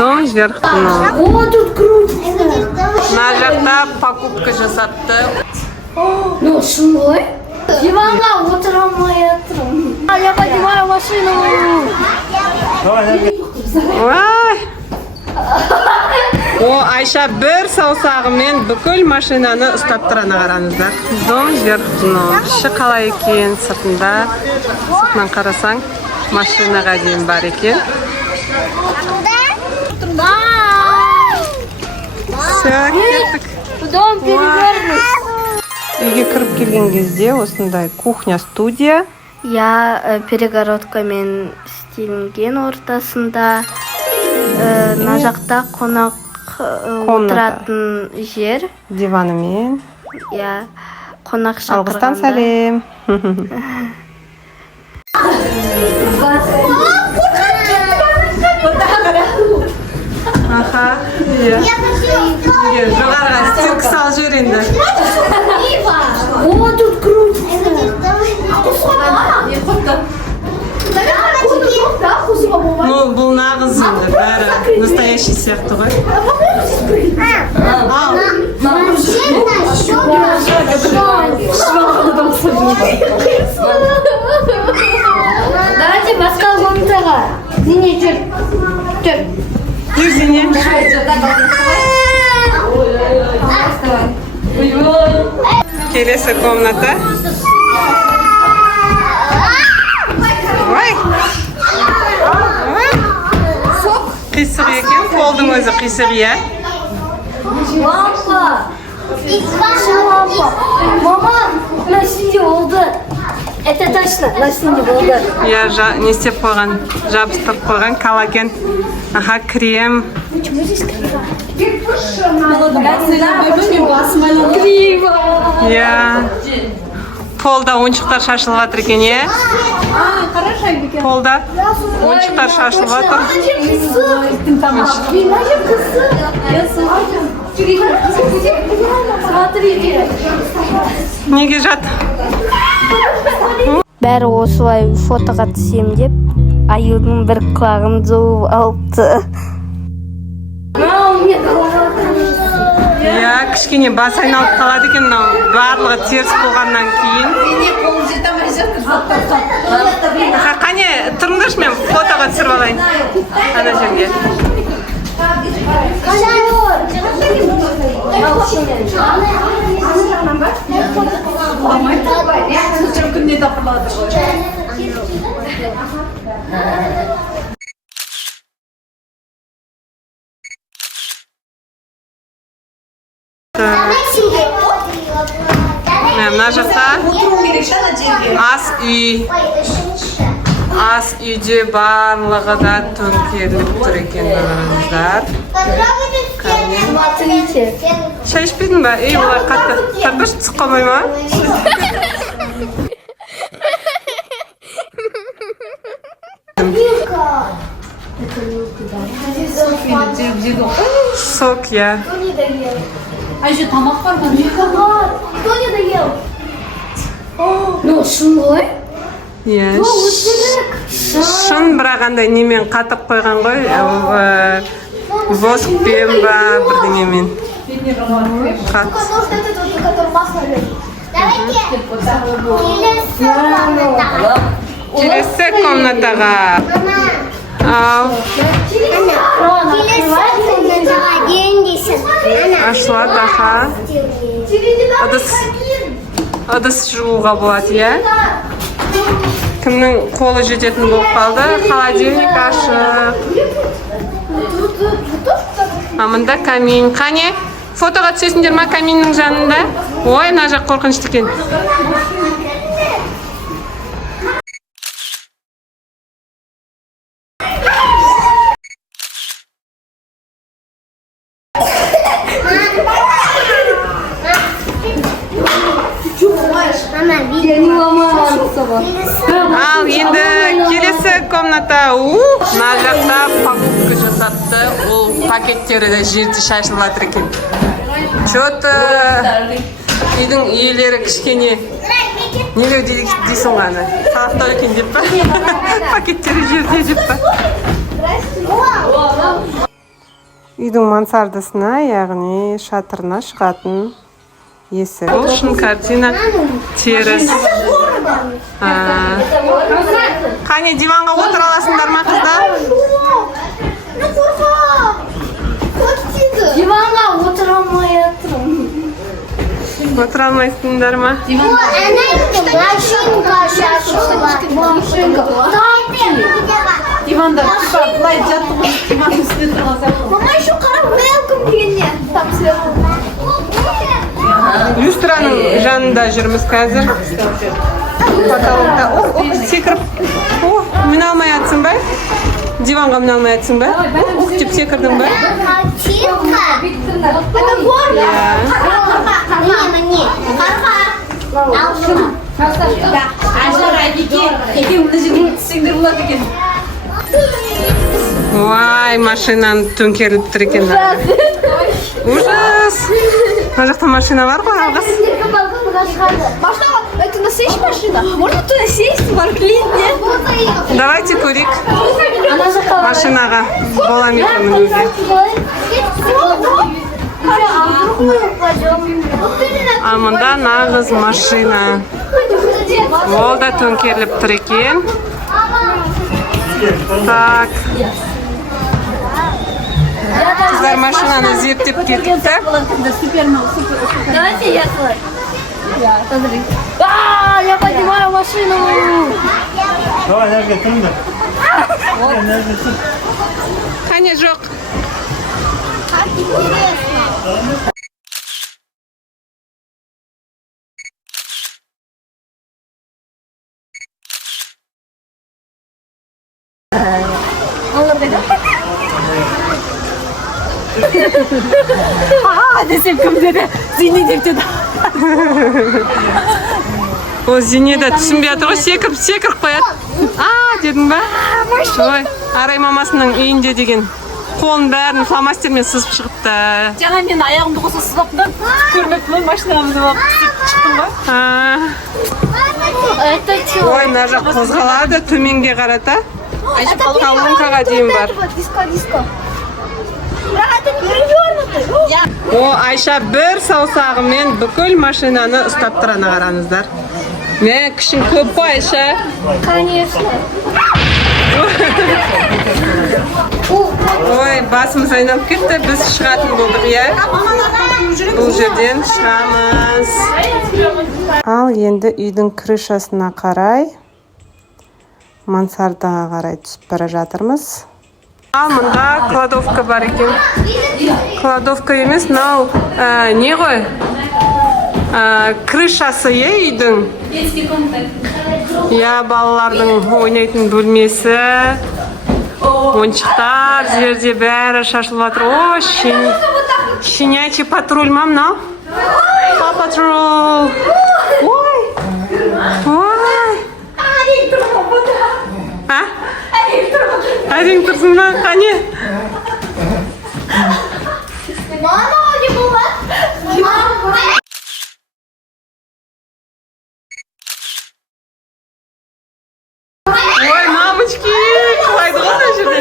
Дом вверх дном. О, тут крутится. На жақта покупка жасапты. Ну, шумой. Диванға отыра алмай отырмын. Я поднимаю машину. Ой! О, Айша бір саусағымен бүкіл машинаны ұстап тұраны қараңыздар. Дом вверх дном. Іші қалай екен сыртында. Сыртынан қарасаң, машинаға дейін бар екен. Все, кеттік. Дом перевернут. Үйге кіріп келген кезде осындай кухня-студия. Я перегородкамен істелінген ортасында. Мына жақта қонақ отыратын жер. Диванымен. Я қонақ Алғыстан шақырғанда. сәлем. Аха, иә. Жоғарға стилк сал жүр енді. О, тут крутится. Ну, бұл нағыз енді, бәрі настоящий сияқты ғой. Ал. Давайте басқа комнатаға. Зине, жүр. Жүр. Жүр, Зине. Келесі комната. Ой. Қисық екен, қолдың өзі қисық, иә. Лампа. Мама, мына үстінде болды. Это точно, мына үстінде болды. Я не істеп қойған, жабыстырып қойған коллаген. Аха, крем. Почему здесь криво? Я. Полда ойыншықтар шашылып жатыр екен, е? Полда ойыншықтар шашылып жатыр. Неге жат? Бәрі осылай фотоға түсем деп, аюдың бір құлағын жауып алыпты. Я, кішкене бас айналып қалады екен, барлығы теріс болғаннан кейін. Қане, тұрыңдаршы, мен фотоға түсіріп алайын. Ана жерге. Мына жақта ас үй. Ас үйде барлығы да төңкеріліп тұр екен, көріңіздер. Шай ішпедің ба? Ей, олар қатты. Картош түсіп қалмай ма? Сок, я. А еще тамақ бар ма? Кто не доел? Ну, шумой. Иә, шын бірақ андай немен қатып қойған ғой, воскпен ба бірдеңемен. Келесі комнатаға. Ашылады, аха. Ыдыс жууға болады, иә? Кімнің қолы жететін болып қалды? Холодильник ашық. Мында камин. Қане? Фотоға түсесіңдер ма каминнің жанында? Ой, мына жақ қорқынышты екен. Ал енді келесі комната. Мына жақта покупка жасапты. Ол пакеттері де жерде шашылып жатыр екен. Че-то үйдің иелері кішкене неге дейсің ғана? Салақтау екен деп па? Пакеттері жерде деп па? үйдің мансардысына, яғни шатырына шығатын есік. Ол үшін картина теріс. Қане, диванға отыра аласыңдар ма, қыздар? Диванға отыра алмай жатырмын. Отыра алмайсыңдар ма? Диванда былай жаттық диван үстіне тұрғызып. Мама еще қарап welcome дегенде. Там сверху. Люстраның жанында жүрміз қазір. Потолокта. Секіріп. Міне алмай жатсың ба? Диванға міне алмай жатсың ба? Деп секірдің ба? Это горно. Ой, машинаны төңкеріліп тұр екен. Ужас! Мына жақта машина бар ғой, алғыс. Это настоящая машина? Можно туда сесть, барклин, нет? Давайте көрейік. Машинаға бола ма екен өзі. А мында нағыз машина. Ол да төңкеріліп тұр екен. Так. Қыздар машинаны зерттеп кетті. Давайте я твой. Смотри. Я поднимаю машину. Давай, nerede kırın da. Nerede kırın? Қане жоқ. Десем кім деді? Зейне деп деді. О, Зинеда түсінбей жатыр ғой, секіріп қояды. Дедің ба? Ой, Арай мамасының үйінде деген қолын бәрін фломастермен сызып шығыпты. Жаңа мен аяғымды қоса сызаппын, көрмеппін, машинамды алып шықтым ғой. Это что? Ой, мына жақ қозғалады, төменге қарата. Колонкаға дейін бар. Диско. Это перевернутый. О, Айша бір саусағымен бүкіл машинаны ұстап тұраны қараңыздар. Мен күшің көп қой, Айша. Конечно. Ой, басымыз айналып кетті, біз шығатын болдық, иә? Бұл жерден шығамыз. Ал енді үйдің крышасына қарай, мансардаға қарай түсіп бара жатырмыз. Ал мұнда кладовка бар екен. Кладовка емес, мынау не ғой? Крышасы, үйдің. Я балалардың ойнайтын бөлмесі. Ойыншықтар, жерде бәрі шашылып жатыр. О, щенячий патруль ма мынау? Пау патруль. Ой. Әрең тұрсың ба? Қане? Мама, не была? Ой, мамочки, құлайды ғой мына жерде.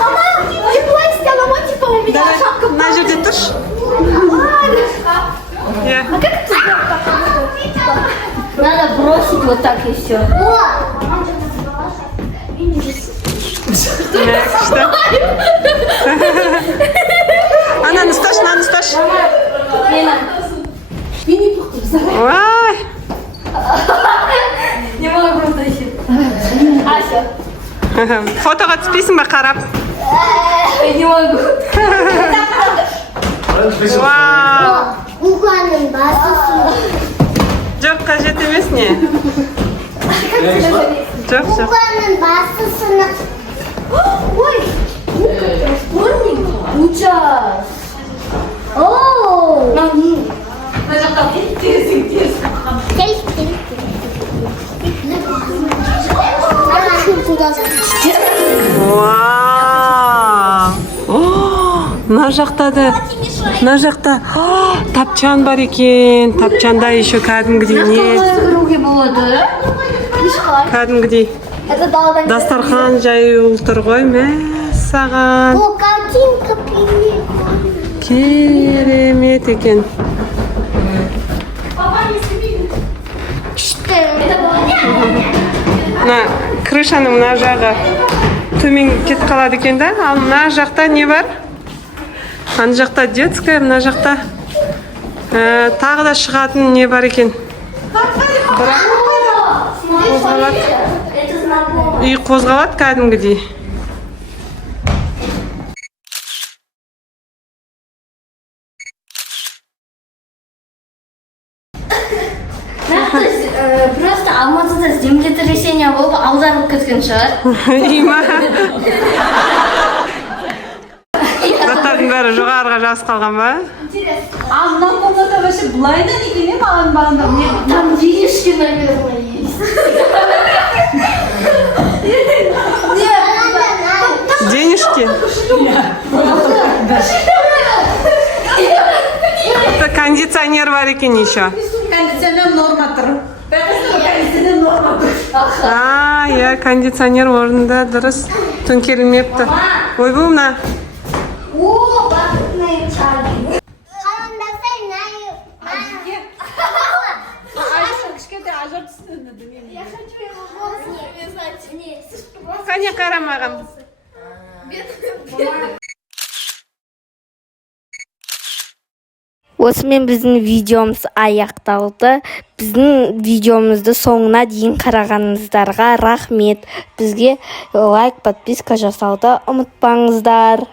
Мама, тепло стало, вот типа у меня шапка. Мына жерде тұршы. Надо бросить вот так и все. Ананы ұсташ. Ой. Не могу просто еще. Ася. Фотоға түспейсің ба қарап? Не могу. Вау. Уганым басысын. Жоқ, қажет емес не? Жоқ. Уганым басысын. Ой. Учас. Ооо. Вау. Мына жақта тапчан бар екен. Тапчанда еще кәдімгідей не? Кәдімгідей дастархан жайылып тұр ғой, мәс. жасаған. О, картинка привет. Керемет екен. Күшті. Мына крышаның мына жағы төмен кетіп қалады екен да. Ал мына жақта не бар? Ана жақта детская, мына жақта тағы да шығатын не бар екен. Бірақ қозғалады. Это знакомо. Үй қозғалады кәдімгідей. Просто Алматыда землетрясение болып аударылып кеткен шығар. Има. Заттардың бәрі жоғарыға жазып қалған ба? А мына комната вообще былайдан екен е маған бағанда. Там денежки, наверное, есть. Денежки? Это кондиционер бар екен еще. Кондиционер норма тұр. Кондиционер норма тұр. Иә, кондиционер орнында дұрыс. Төңкерілмепті. Ой, бұл мына. О, бақытные чаги. Кішкентай ажар түсінеді. Я хочу его волосы завязать. Не, слишком Қане қарамағым. Осымен біздің видеомыз аяқталды. Біздің видеомызды соңына дейін қарағаныңыздарға рахмет. Бізге лайк, подписка жасауды ұмытпаңыздар.